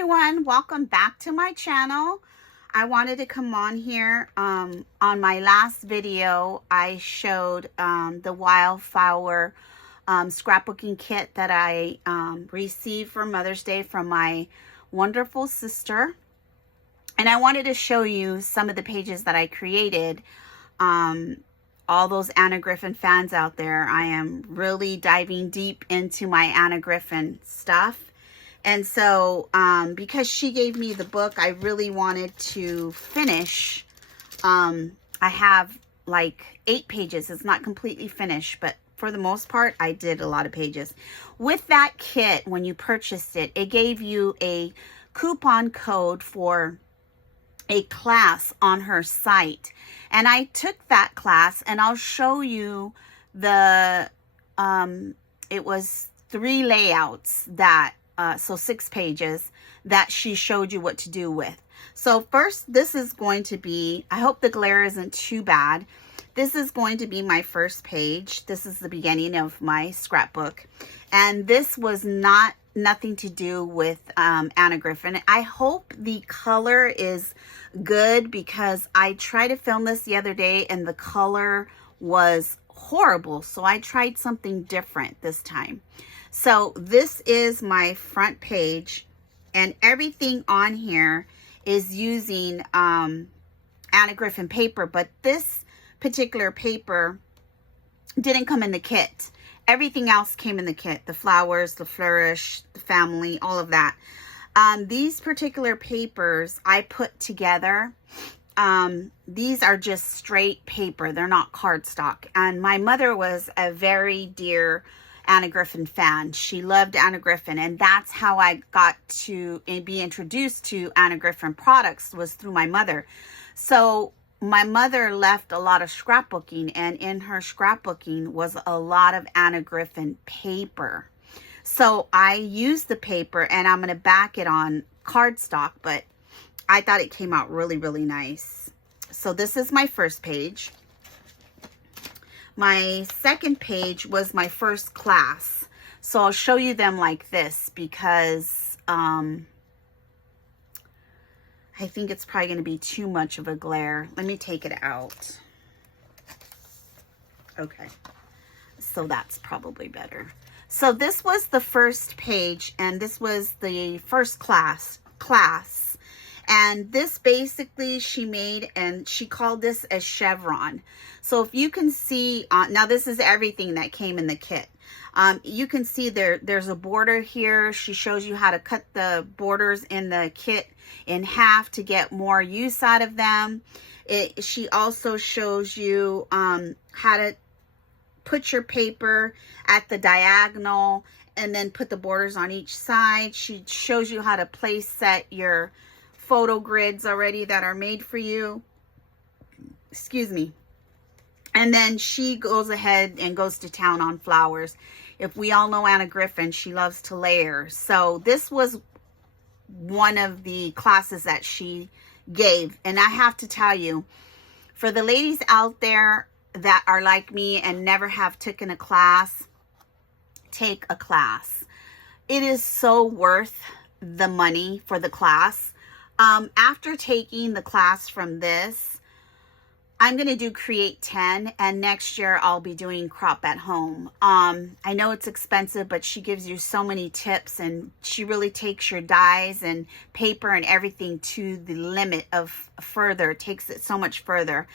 everyone, welcome back to my channel. I wanted to come on here. On my last video, I showed the Wildflower scrapbooking kit that I received for Mother's Day from my wonderful sister. And I wanted to show you some of the pages that I created. All those Anna Griffin fans out there, I am really diving deep into my Anna Griffin stuff. And so, because she gave me the book, I really wanted to finish. I have like 8 pages. It's not completely finished, but for the most part, I did a lot of pages. With that kit, when you purchased it, it gave you a coupon code for a class on her site. And I took that class, and I'll show you the, it was 3 layouts that, so 6 pages that she showed you what to do with. So first, this is going to be, I hope the glare isn't too bad. This is going to be my first page. This is the beginning of my scrapbook. And this was nothing to do with Anna Griffin. I hope the color is good because I tried to film this the other day and the color was horrible. So I tried something different this time. So this is my front page, and everything on here is using Anna Griffin paper, but this particular paper didn't come in the kit. Everything else came in the kit, the flowers, the flourish, the family, all of that. These particular papers I put together. These are just straight paper. They're not cardstock. And my mother was a very dear Anna Griffin fan. She loved Anna Griffin, and that's how I got to be introduced to Anna Griffin products, was through my mother. So my mother left a lot of scrapbooking, and in her scrapbooking was a lot of Anna Griffin paper. So I used the paper, and I'm going to back it on cardstock, but I thought it came out really, really nice. So this is my first page. My second page was my first class. So I'll show you them like this because I think it's probably going to be too much of a glare. Let me take it out. Okay. So that's probably better. So this was the first page, and this was the first class. And this basically she made, and she called this a chevron. So if you can see, now this is everything that came in the kit. You can see there's a border here. She shows you how to cut the borders in the kit in half to get more use out of them. She also shows you how to put your paper at the diagonal and then put the borders on each side. She shows you how to place set your photo grids already that are made for you. Excuse me. And then she goes ahead and goes to town on flowers. If we all know Anna Griffin, she loves to layer. So this was one of the classes that she gave. And I have to tell you, for the ladies out there that are like me and never have taken a class, take a class. It is so worth the money for the class. After taking the class from this, I'm going to do Create 10, and next year I'll be doing Crop at Home. I know it's expensive, but she gives you so many tips, and she really takes your dies and paper and everything to the limit of further, takes it so much further.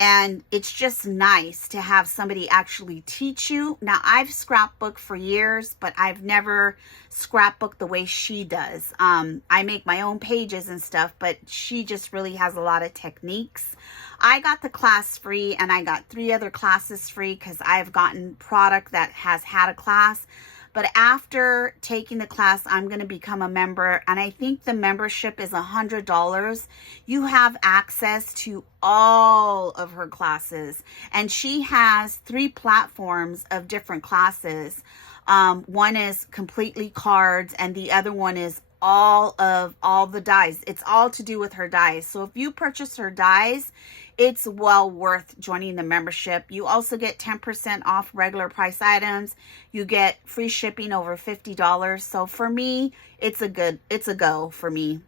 And it's just nice to have somebody actually teach you. Now, I've scrapbooked for years, but I've never scrapbooked the way she does. I make my own pages and stuff, but she just really has a lot of techniques. I got the class free, and I got 3 other classes free because I've gotten product that has had a class. But after taking the class, I'm going to become a member, and I think the membership is $100. You have access to all of her classes, and she has 3 platforms of different classes. One is completely cards, and the other one is all the dies. It's all to do with her dies. So if you purchase her dies, it's well worth joining the membership. You also get 10% off regular price items. You get free shipping over $50. So for me, it's a go for me.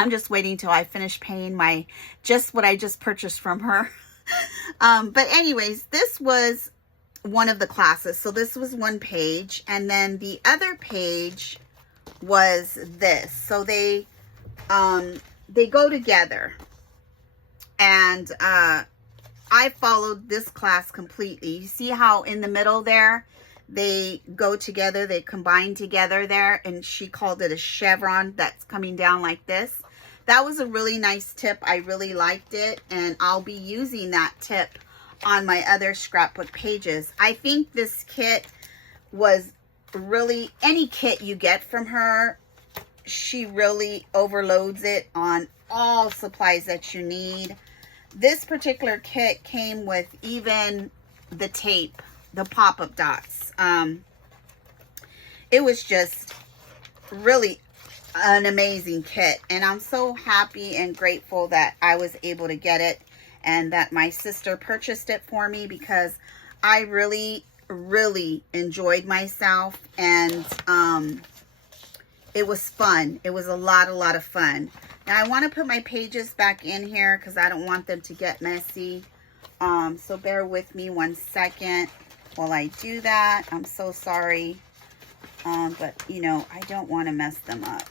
I'm just waiting till I finish paying what I just purchased from her. But anyways, this was one of the classes. So this was one page, and then the other page was this. So they go together, and I followed this class completely. You see how in the middle there they go together, they combine together there, and she called it a chevron that's coming down like this. That was a really nice tip. I really liked it, and I'll be using that tip on my other scrapbook pages. I think this kit was really, any kit you get from her, she really overloads it on all supplies that you need. This particular kit came with even the tape, the pop-up dots. It was just really an amazing kit, and I'm so happy and grateful that I was able to get it and that my sister purchased it for me, because I really enjoyed myself, and it was fun. It was a lot of fun. Now I want to put my pages back in here because I don't want them to get messy. So bear with me 1 second while I do that. I'm so sorry. But you know, I don't want to mess them up.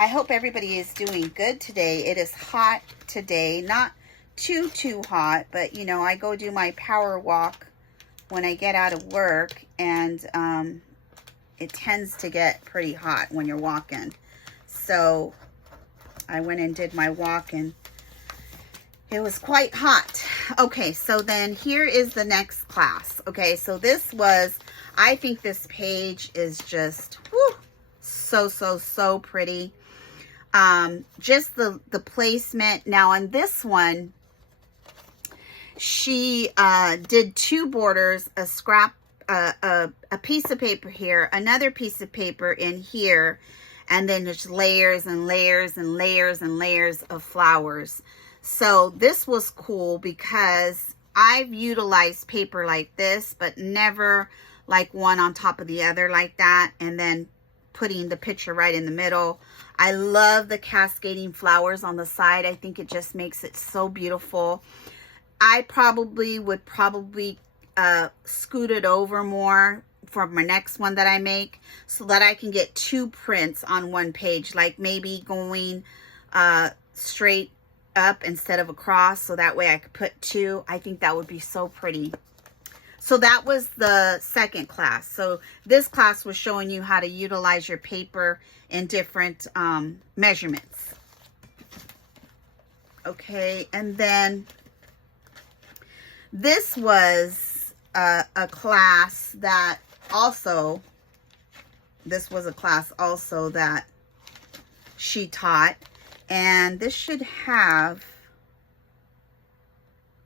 I hope everybody is doing good today. It is hot today, not too hot, but you know, I go do my power walk when I get out of work, and it tends to get pretty hot when you're walking. So I went and did my walk, and it was quite hot. Okay, so then here is the next class. Okay, so this was, I think this page is just whew, so pretty. Just the placement. Now on this one, she did two borders, a piece of paper here, another piece of paper in here, and then just layers and layers and layers and layers of flowers. So this was cool because I've utilized paper like this, but never like one on top of the other like that, and then putting the picture right in the middle. I love the cascading flowers on the side. I think it just makes it so beautiful. I would scoot it over more for my next one that I make, so that I can get two prints on one page, like maybe going straight up instead of across, so that way I could put two. I think that would be so pretty. So that was the second class. So this class was showing you how to utilize your paper in different measurements. Okay, and then this was a class that also, that she taught, and this should have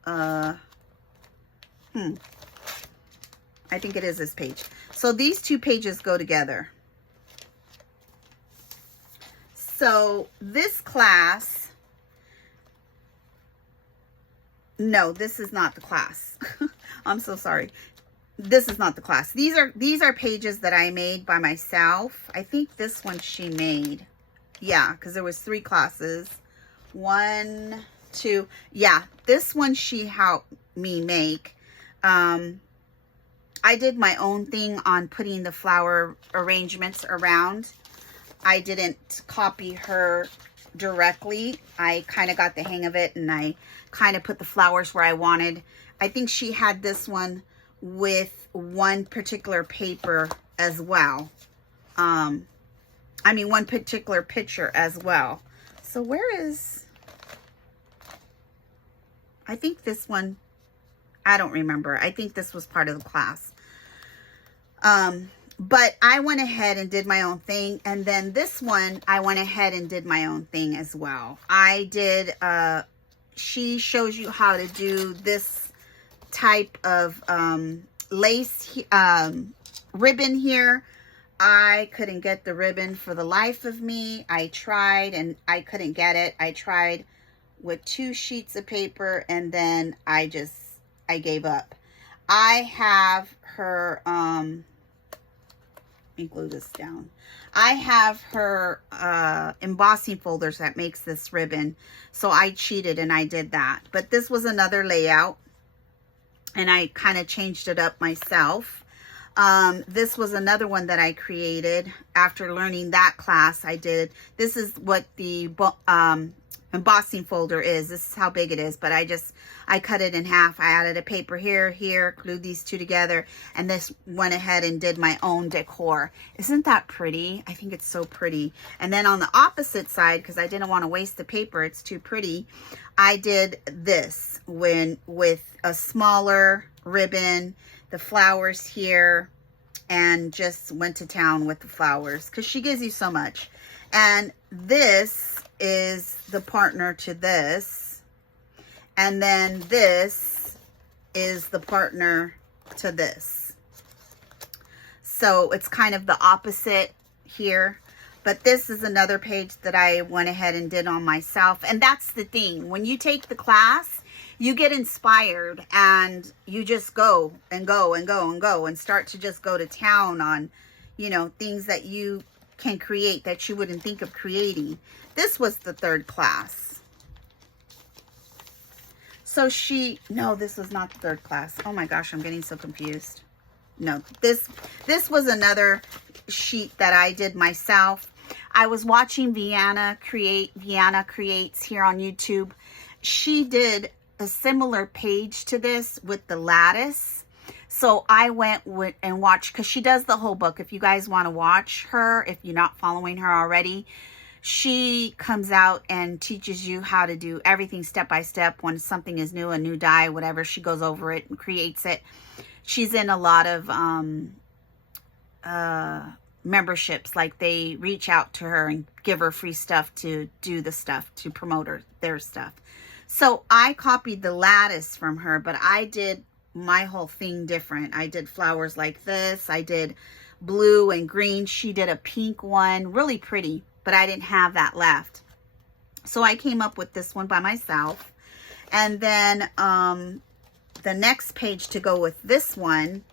I think it is this page. So these two pages go together. So this class, no, this is not the class. I'm so sorry. This is not the class. These are pages that I made by myself. I think this one she made. Yeah, because there was 3 classes. 1, 2. Yeah, this one she helped me make. I did my own thing on putting the flower arrangements around. I didn't copy her directly. I kind of got the hang of it, and I kind of put the flowers where I wanted. I think she had this one with one particular paper as well. I mean, one particular picture as well. So where is, I think this one, I don't remember. I think this was part of the class. But I went ahead and did my own thing. And then this one, I went ahead and did my own thing as well. I did, she shows you how to do this type of lace ribbon here. I couldn't get the ribbon for the life of me. I tried and I couldn't get it. I tried with 2 sheets of paper and then I gave up. I have her, let me glue this down. I have her embossing folders that makes this ribbon. So I cheated and I did that. But this was another layout and I kind of changed it up myself. This was another one that I created after learning that class. This is what the embossing folder is. This is how big it is, but I cut it in half. I added a paper here, glued these 2 together, and this went ahead and did my own decor. Isn't that pretty? I think it's so pretty. And then on the opposite side, because I didn't want to waste the paper, it's too pretty, I did this with a smaller ribbon, the flowers here, and just went to town with the flowers because she gives you so much. And this is the partner to this, and then this is the partner to this. So it's kind of the opposite here, but this is another page that I went ahead and did on myself. And that's the thing, when you take the class, you get inspired and you just go and go and go and go and start to just go to town on, you know, things that you can create that you wouldn't think of creating. This was the 3rd class. So no, this was not the 3rd class. Oh my gosh, I'm getting so confused. No, this was another sheet that I did myself. I was watching Vienna Creates here on YouTube. She did a similar page to this with the lattice. So I went and watched, because she does the whole book. If you guys want to watch her, if you're not following her already, she comes out and teaches you how to do everything step by step. When something is new, a new die, whatever, she goes over it and creates it. She's in a lot of memberships, like they reach out to her and give her free stuff to do the stuff, to promote their stuff. So I copied the lattice from her, but I did my whole thing different. I did flowers like this. I did blue and green. She did a pink one, really pretty, but I didn't have that left. So I came up with this one by myself. And then the next page to go with this one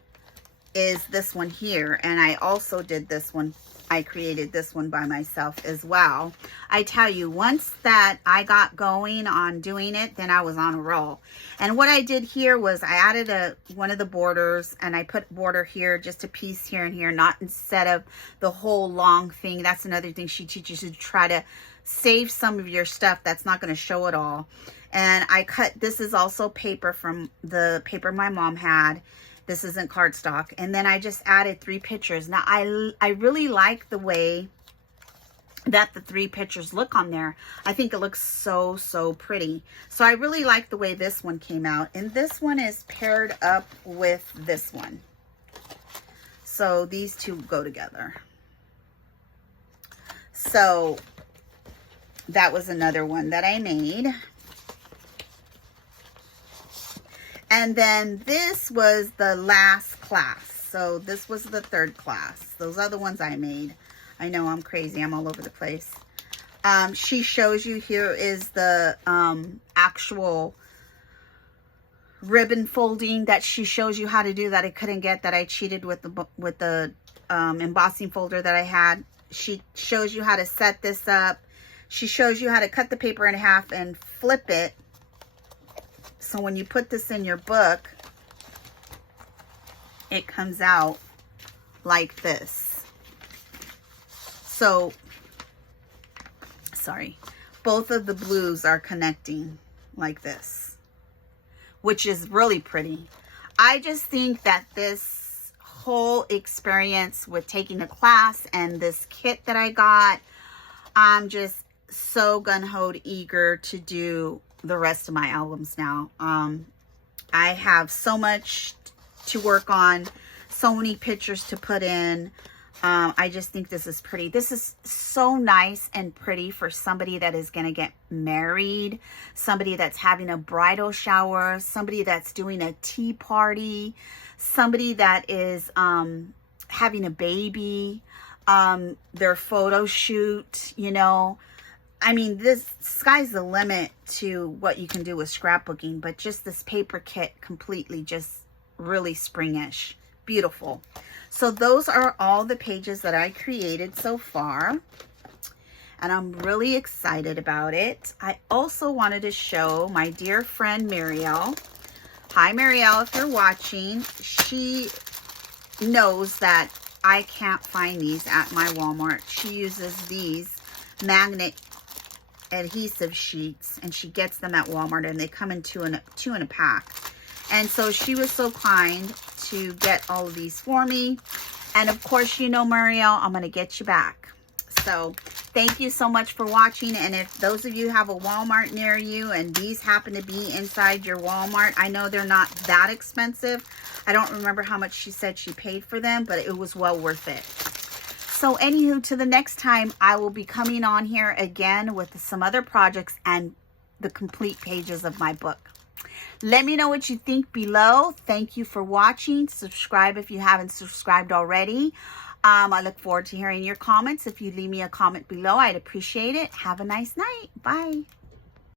is this one here. And I also did this one. I created this one by myself as well. I tell you, once that I got going on doing it, then I was on a roll. And what I did here was I added one of the borders, and I put border here, just a piece here and here, not instead of the whole long thing. That's another thing she teaches you, to try to save some of your stuff that's not going to show it all. And I cut, this is also paper from the paper my mom had. This isn't cardstock. And then I just added 3 pictures. Now, I really like the way that the 3 pictures look on there. I think it looks so, so pretty. So I really like the way this one came out. And this one is paired up with this one. So these 2 go together. So that was another one that I made. And then this was the last class. So this was the 3rd class. Those other ones I made. I know I'm crazy. I'm all over the place. She shows you, here is the actual ribbon folding that she shows you how to do, that I couldn't get, that I cheated with the embossing folder that I had. She shows you how to set this up. She shows you how to cut the paper in half and flip it. So when you put this in your book, it comes out like this. So, sorry, both of the blues are connecting like this, which is really pretty. I just think that this whole experience with taking a class and this kit that I got, I'm just so gung-ho eager to do the rest of my albums now. I have so much to work on, so many pictures to put in. I just think this is pretty. This is so nice and pretty for somebody that is going to get married, somebody that's having a bridal shower, somebody that's doing a tea party, somebody that is having a baby, their photo shoot, you know. I mean, this sky's the limit to what you can do with scrapbooking, but just this paper kit completely just really springish. Beautiful. So those are all the pages that I created so far, and I'm really excited about it. I also wanted to show my dear friend Meadow. Hi Meadow, if you're watching. She knows that I can't find these at my Walmart. She uses these magnet adhesive sheets, and she gets them at Walmart, and they come in two in a pack. And so she was so kind to get all of these for me. And of course, you know, Meadow, I'm going to get you back. So thank you so much for watching. And if those of you have a Walmart near you and these happen to be inside your Walmart, I know they're not that expensive. I don't remember how much she said she paid for them, but it was well worth it. So anywho, to the next time, I will be coming on here again with some other projects and the complete pages of my book. Let me know what you think below. Thank you for watching. Subscribe if you haven't subscribed already. I look forward to hearing your comments. If you leave me a comment below, I'd appreciate it. Have a nice night. Bye.